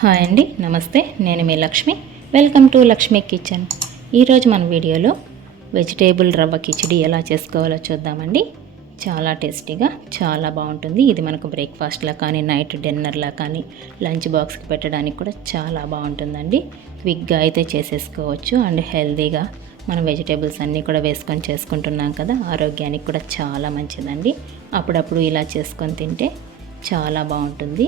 Hi అండి, నమస్తే. నేను మీ Lakshmi. Welcome to Lakshmi kitchen. ఈరోజు మన వీడియోలో వెజిటేబుల్ రవ్వ కిచిడి ఎలా చేసుకోవాలో చూద్దామండి. చాలా టేస్టీగా చాలా బాగుంటుంది. ఇది మనకు బ్రేక్ఫాస్ట్లా కానీ, నైట్ డిన్నర్లా కానీ, లంచ్ బాక్స్కి పెట్టడానికి కూడా చాలా బాగుంటుందండి. క్విక్గా అయితే చేసేసుకోవచ్చు అండ్ హెల్తీగా మనం వెజిటేబుల్స్ అన్నీ కూడా వేసుకొని చేసుకుంటున్నాం కదా, ఆరోగ్యానికి కూడా చాలా మంచిదండి. అప్పుడప్పుడు ఇలా చేసుకొని తింటే చాలా బాగుంటుంది.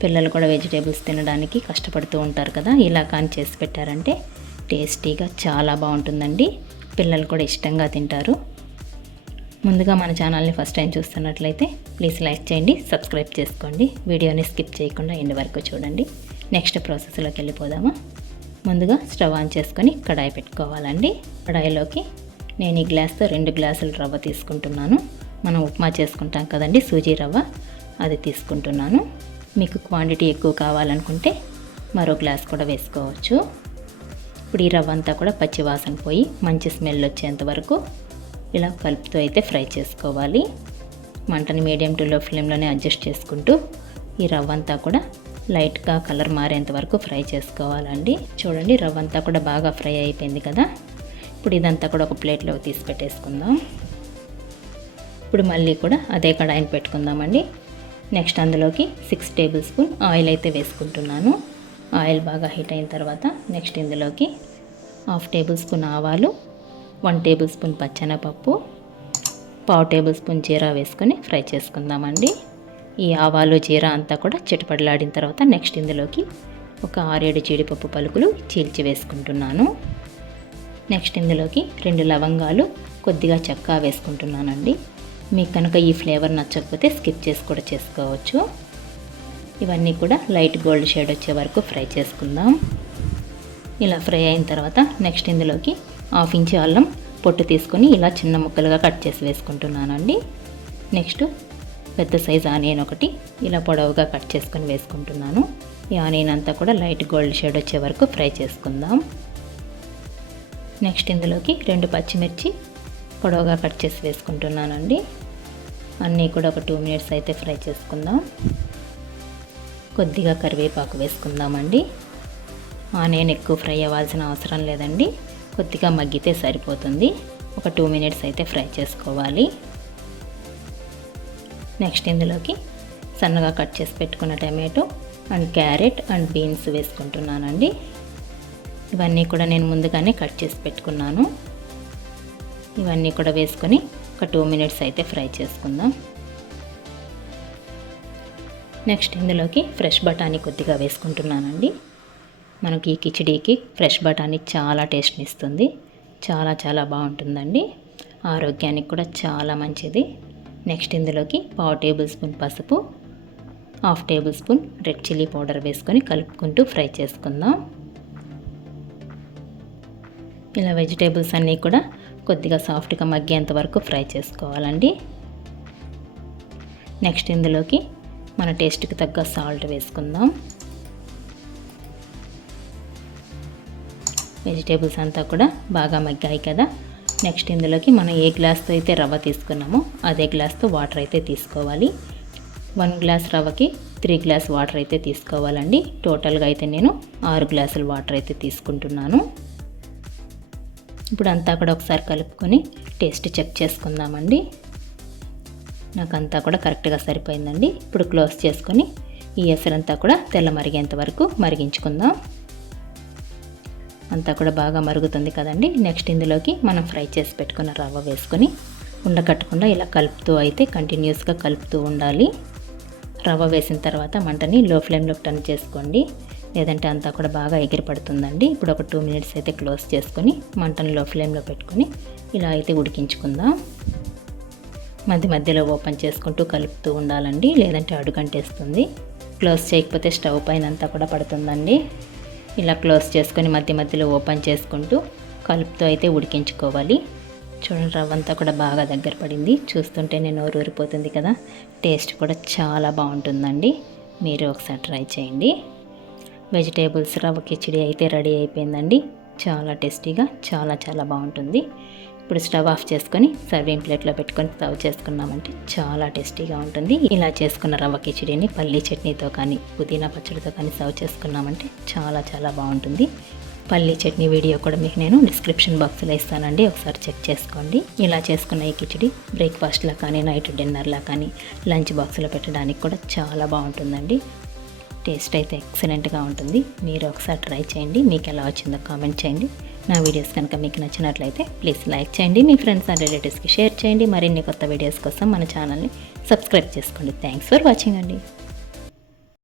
పిల్లలు కూడా వెజిటేబుల్స్ తినడానికి కష్టపడుతూ ఉంటారు కదా, ఇలా కానీ చేసి పెట్టారంటే టేస్టీగా చాలా బాగుంటుందండి. పిల్లలు కూడా ఇష్టంగా తింటారు. ముందుగా మన ఛానల్ని ఫస్ట్ టైం చూస్తున్నట్లయితే ప్లీజ్ లైక్ చేయండి, సబ్స్క్రైబ్ చేసుకోండి. వీడియోని స్కిప్ చేయకుండా ఎండ్ వరకు చూడండి. నెక్స్ట్ ప్రాసెస్లోకి వెళ్ళిపోదామా. ముందుగా స్టవ్ ఆన్ చేసుకొని కడాయి పెట్టుకోవాలండి. కడాయిలోకి నేను ఈ గ్లాస్తో 2 గ్లాసులు రవ్వ తీసుకుంటున్నాను. మనం ఉప్మా చేసుకుంటాం కదండి, సూజీ రవ్వ, అది తీసుకుంటున్నాను. మీకు క్వాంటిటీ ఎక్కువ కావాలనుకుంటే మరో గ్లాస్ కూడా వేసుకోవచ్చు. ఇప్పుడు ఈ రవ్వ అంతా కూడా పచ్చి వాసన పోయి మంచి స్మెల్ వచ్చేంత వరకు ఇలా కలుపుతూ అయితే ఫ్రై చేసుకోవాలి. మంటని మీడియం టు లో ఫ్లేమ్లోనే అడ్జస్ట్ చేసుకుంటూ ఈ రవ్వ అంతా కూడా లైట్గా కలర్ మారేంత వరకు ఫ్రై చేసుకోవాలండి. చూడండి, రవ్వ అంతా కూడా బాగా ఫ్రై అయిపోయింది కదా. ఇప్పుడు ఇదంతా కూడా ఒక ప్లేట్లో తీసి పెట్టేసుకుందాం. ఇప్పుడు మళ్ళీ కూడా అదే కడాయిని పెట్టుకుందామండి. నెక్స్ట్ అందులోకి 6 టేబుల్ స్పూన్ ఆయిల్ అయితే వేసుకుంటున్నాను. ఆయిల్ బాగా హీట్ అయిన తర్వాత నెక్స్ట్ ఇందులోకి 1/2 టేబుల్ స్పూన్ ఆవాలు, 1 టేబుల్ స్పూన్ పచ్చెనపప్పు, 1/2 టేబుల్ స్పూన్ జీరా వేసుకొని ఫ్రై చేసుకుందామండి. ఈ ఆవాలు జీరా అంతా కూడా చిటపడలాడిన తర్వాత నెక్స్ట్ ఇందులోకి ఒక 6-7 జీడిపప్పు పలుకులు చీల్చి వేసుకుంటున్నాను. నెక్స్ట్ ఇందులోకి 2 లవంగాలు, కొద్దిగా చెక్క వేసుకుంటున్నానండి. మీకు కనుక ఈ ఫ్లేవర్ నచ్చకపోతే స్కిప్ చేసి కూడా చేసుకోవచ్చు. ఇవన్నీ కూడా లైట్ గోల్డ్ షేడ్ వచ్చే వరకు ఫ్రై చేసుకుందాం. ఇలా ఫ్రై అయిన తర్వాత నెక్స్ట్ ఇందులోకి 1/2 ఇంచు అల్లం పొట్టు తీసుకొని ఇలా చిన్న ముక్కలుగా కట్ చేసి వేసుకుంటున్నానండి. నెక్స్ట్ పెద్ద సైజ్ ఆనియన్ ఒకటి ఇలా పొడవుగా కట్ చేసుకొని వేసుకుంటున్నాను. ఈ ఆనియన్ అంతా కూడా లైట్ గోల్డ్ షేడ్ వచ్చే వరకు ఫ్రై చేసుకుందాం. నెక్స్ట్ ఇందులోకి 2 పచ్చిమిర్చి పొడవుగా కట్ చేసి వేసుకుంటున్నానండి. అన్నీ కూడా ఒక 2 మినిట్స్ అయితే ఫ్రై చేసుకుందాం. కొద్దిగా కరివేపాకు వేసుకుందామండి. ఆనియన్ ఎక్కువ ఫ్రై అవ్వాల్సిన అవసరం లేదండి, కొద్దిగా మగ్గితే సరిపోతుంది. ఒక 2 మినిట్స్ అయితే ఫ్రై చేసుకోవాలి. నెక్స్ట్ ఇందులోకి సన్నగా కట్ చేసి పెట్టుకున్న tomato and carrot and beans వేసుకుంటున్నానండి. ఇవన్నీ కూడా నేను ముందుగానే కట్ చేసి పెట్టుకున్నాను. ఇవన్నీ కూడా వేసుకొని ఒక 2 మినిట్స్ అయితే ఫ్రై చేసుకుందాం. నెక్స్ట్ ఇందులోకి ఫ్రెష్ బఠానీ కొద్దిగా వేసుకుంటున్నానండి. మనకి ఈ కిచిడీకి ఫ్రెష్ బఠానీ చాలా టేస్ట్ని ఇస్తుంది. చాలా చాలా బాగుంటుందండి, ఆరోగ్యానికి కూడా చాలా మంచిది. నెక్స్ట్ ఇందులోకి 1/2 టేబుల్ స్పూన్ పసుపు, 1/2 table spoon red chilli powder వేసుకొని కలుపుకుంటూ ఫ్రై చేసుకుందాం. ఇలా వెజిటేబుల్స్ అన్నీ కూడా కొద్దిగా సాఫ్ట్గా మగ్గేంత వరకు ఫ్రై చేసుకోవాలండి. నెక్స్ట్ ఇందులోకి మన టేస్ట్కి తగ్గ సాల్ట్ వేసుకుందాం. వెజిటేబుల్స్ అంతా కూడా బాగా మగ్గాయి కదా. నెక్స్ట్ ఇందులోకి మనం ఏ గ్లాస్తో అయితే రవ్వ తీసుకున్నామో అదే గ్లాస్తో వాటర్ అయితే తీసుకోవాలి. 1 గ్లాస్ రవ్వకి 3 గ్లాస్ వాటర్ అయితే తీసుకోవాలండి. టోటల్గా అయితే నేను 6 గ్లాసులు వాటర్ అయితే తీసుకుంటున్నాను. ఇప్పుడు అంతా కూడా ఒకసారి కలుపుకొని టేస్ట్ చెక్ చేసుకుందామండి. నాకంతా కూడా కరెక్ట్గా సరిపోయిందండి. ఇప్పుడు క్లోజ్ చేసుకొని ఈ ఎసరంతా కూడా తెల్ల మరిగేంత వరకు మరిగించుకుందాం. అంతా కూడా బాగా మరుగుతుంది కదండి. నెక్స్ట్ ఇందులోకి మనం ఫ్రై చేసి పెట్టుకున్న రవ్వ వేసుకొని ఉండకట్టకుండా ఇలా కలుపుతూ అయితే కంటిన్యూస్గా కలుపుతూ ఉండాలి. రవ్వ వేసిన తర్వాత మంటని లో ఫ్లేమ్లోకి టర్న్ చేసుకోండి, లేదంటే అంతా కూడా బాగా ఎగిరిపడుతుందండి. ఇప్పుడు ఒక 2 మినిట్స్ అయితే క్లోజ్ చేసుకొని మంటను లో ఫ్లేమ్లో పెట్టుకొని ఇలా అయితే ఉడికించుకుందాం. మధ్య మధ్యలో ఓపెన్ చేసుకుంటూ కలుపుతూ ఉండాలండి, లేదంటే అడుగంటేస్తుంది. క్లోజ్ చేయకపోతే స్టవ్ పైన అంతా కూడా పడుతుందండి. ఇలా క్లోజ్ చేసుకొని మధ్య మధ్యలో ఓపెన్ చేసుకుంటూ కలుపుతూ అయితే ఉడికించుకోవాలి. చూడండి, రవ్వ అంతా కూడా బాగా దగ్గర పడింది. చూస్తుంటేనే నోరు ఊరిపోతుంది కదా. టేస్ట్ కూడా చాలా బాగుంటుందండి, మీరు ఒకసారి ట్రై చేయండి. వెజిటేబుల్స్ రవ్వ కిచిడి అయితే రెడీ అయిపోయిందండి. చాలా టేస్టీగా చాలా చాలా బాగుంటుంది. ఇప్పుడు స్టవ్ ఆఫ్ చేసుకొని సర్వింగ్ ప్లేట్లో పెట్టుకొని సర్వ్ చేసుకున్నామంటే చాలా టేస్టీగా ఉంటుంది. ఇలా చేసుకున్న రవ్వ కిచిడీని పల్లీ చట్నీతో కానీ పుదీనా పచ్చడితో కానీ సర్వ్ చేసుకున్నామంటే చాలా చాలా బాగుంటుంది. పల్లీ చట్నీ వీడియో కూడా మీకు నేను డిస్క్రిప్షన్ బాక్స్లో ఇస్తానండి, ఒకసారి చెక్ చేసుకోండి. ఇలా చేసుకున్న ఈ కిచిడి బ్రేక్ఫాస్ట్లా కానీ నైట్ డిన్నర్లా కానీ లంచ్ బాక్స్లో పెట్టడానికి కూడా చాలా బాగుంటుందండి. టేస్ట్ అయితే ఎక్సలెంట్గా ఉంటుంది. మీరు ఒకసారి ట్రై చేయండి, మీకు ఎలా వచ్చిందో కామెంట్ చేయండి. నా వీడియోస్ కనుక మీకు నచ్చినట్లయితే ప్లీజ్ లైక్ చేయండి, మీ ఫ్రెండ్స్ అండ్ రిలేటివ్స్కి షేర్ చేయండి. మరిన్ని కొత్త వీడియోస్ కోసం మన ఛానల్ని సబ్స్క్రైబ్ చేసుకోండి. థ్యాంక్స్ ఫర్ వాచింగ్ అండి.